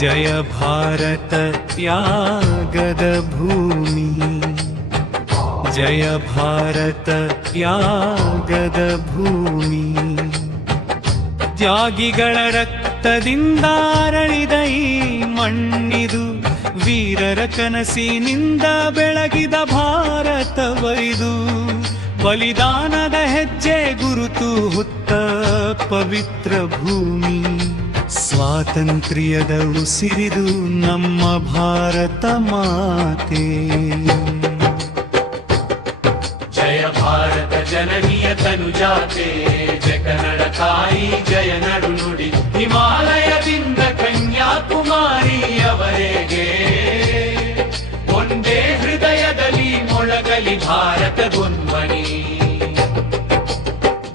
ಜಯ ಭಾರತ ತ್ಯಾಗದ ಭೂಮಿ, ಜಯ ಭಾರತ ತ್ಯಾಗದ ಭೂಮಿ. ತ್ಯಾಗಿಗಳ ರಕ್ತದಿಂದ ಅರಳಿದ ಈ ಮಣ್ಣಿದು, ವೀರರ ಕನಸಿನಿಂದ ಬೆಳಗಿದ ಭಾರತವೈದು. ಬಲಿದಾನದ ಹೆಜ್ಜೆ ಗುರುತು ಹೊತ್ತ ಪವಿತ್ರ ಭೂಮಿ, ಸ್ವಾತಂತ್ರ್ಯದ ಉಸಿರಿದು ನಮ್ಮ ಭಾರತ ಮಾತೆ. ಜಯ ಭಾರತ ಜನನಿಯ ತನುಜಾತೆ, ಜಯ ಕನ್ನಡ ತಾಯಿ ಜಯ ನಡು ನುಡಿ. ಹಿಮಾಲಯದಿಂದ ಕನ್ಯಾಕುಮಾರಿಯವರೆಗೆ ಒಂದೇ ಹೃದಯದಲ್ಲಿ ಮೊಳಗಲಿ ಭಾರತಗೊಂದ್ವನಿ.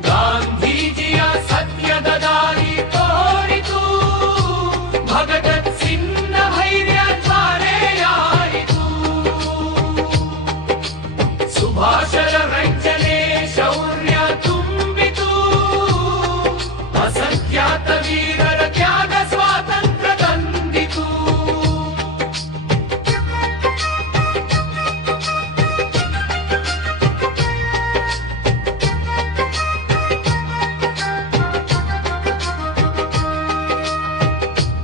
ಗಾಂಧೀಜಿಯ ಸತ್ಯದ ದಾರಿ ತೋರಿತು, ಭಗತ್ ಸಿಂಗ್ನ ಧೈರ್ಯ ಧಾರೆಯಾಯಿತು. ಸುಭಾಷರ ರಂಜನೆ ಶೌರ್ಯ ತುಂಬಿತು, ಅಸಂಖ್ಯಾತ ವೀರರ ತ್ಯಾಗ ಸ್ವಾತಂತ್ರ್ಯ ತಂದಿತು.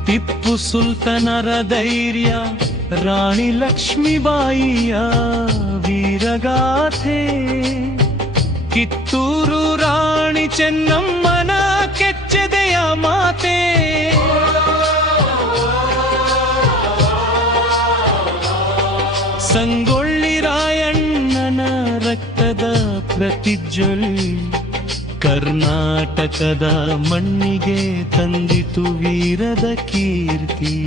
ಟಿಪ್ಪು ಸುಲ್ತಾನರ ಧೈರ್ಯ, ರಾಣಿ ಲಕ್ಷ್ಮೀಬಾಯಿಯ ವೀರಗಾಥೆ, ಕಿತ್ತೂರು ರಾಣಿ ಚೆನ್ನಮ್ಮನ ಕೆಚ್ಚೆದೆಯ ಮಾತೆ. ಸಂಗೊಳ್ಳಿ ರಾಯಣ್ಣನ ರಕ್ತದ ಪ್ರತಿಜ್ವಲಿ, ಕರ್ನಾಟಕದ ಮಣ್ಣಿಗೆ ತಂದಿತು ವೀರದ ಕೀರ್ತಿ.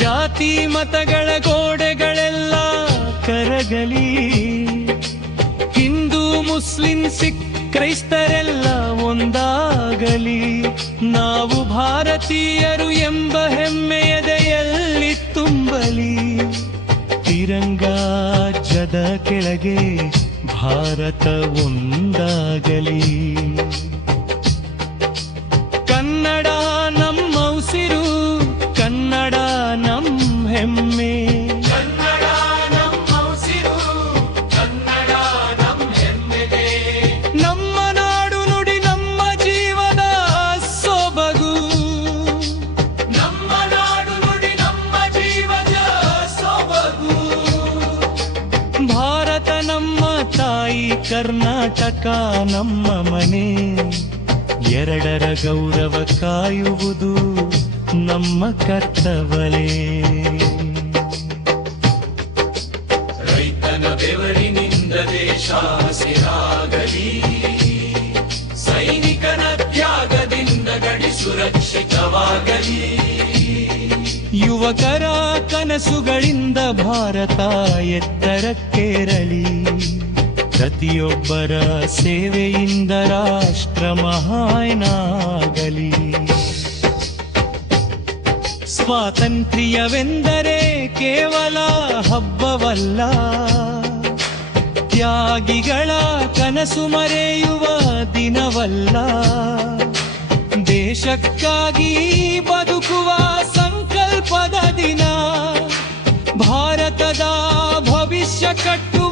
ಜಾತಿ ಮತಗಳ ಗೋಡೆಗಳೆಲ್ಲ ಕರಗಲಿ, ಹಿಂದೂ ಮುಸ್ಲಿಂ ಸಿಖ್ ಕ್ರೈಸ್ತರೆಲ್ಲ ಒಂದಾಗಲಿ. ನಾವು ಭಾರತೀಯರು ಎಂಬ ಹೆಮ್ಮೆಯದೆಯಲ್ಲಿ ತುಂಬಲಿ, ತಿರಂಗಾ ಜದ ಕೆಳಗೆ ಭಾರತ ಒಂದಾಗಲಿ. ಕನ್ನಡ ನಮ್ಮ ಉಸಿರು, ಕನ್ನಡ ನಮ್ಮ ಹೆಮ್ಮೆ. ಕನ್ನಡ ನಮ್ಮ ಉಸಿರು, ಕನ್ನಡ ನಮ್ಮ ಹೆಮ್ಮೆಗೆ. ನಮ್ಮ ನಾಡು ನುಡಿ ನಮ್ಮ ಜೀವದ ಸೊಬಗು, ನಮ್ಮ ನಾಡು ನುಡಿ ನಮ್ಮ ಜೀವದ ಸೊಬಗು. ಭಾರತ ನಮ್ಮ ತಾಯಿ, ಕರ್ನಾಟಕ ನಮ್ಮ ಮನೆ. ಎರಡರ ಗೌರವ ಕಾಯುವುದು ನಮ್ಮ ಕರ್ತವ್ಯವೇ. ರೈತನ ಬೆವರಿನಿಂದ ದೇಶ ಹಸಿರಾಗಲಿ, ಸೈನಿಕನ ತ್ಯಾಗದಿಂದ ಗಡಿ ಸುರಕ್ಷಿತವಾಗಲಿ. ಯುವಕರ ಕನಸುಗಳಿಂದ ಭಾರತ ಎತ್ತರಕ್ಕೇರಲಿ, ಪ್ರತಿಯೊಬ್ಬರ ಸೇವೆಯಿಂದ ರಾಷ್ಟ್ರ ಮಹಾನಾಗಲಿ. ಸ್ವಾತಂತ್ರ್ಯವೆಂದರೆ ಕೇವಲ ಹಬ್ಬವಲ್ಲ, ತ್ಯಾಗಿಗಳ ಕನಸು ಮರೆಯುವ ದಿನವಲ್ಲ. ದೇಶಕ್ಕಾಗಿ ಬದುಕುವ ಸಂಕಲ್ಪದ ದಿನ, ಭಾರತದ ಭವಿಷ್ಯ ಕಟ್ಟು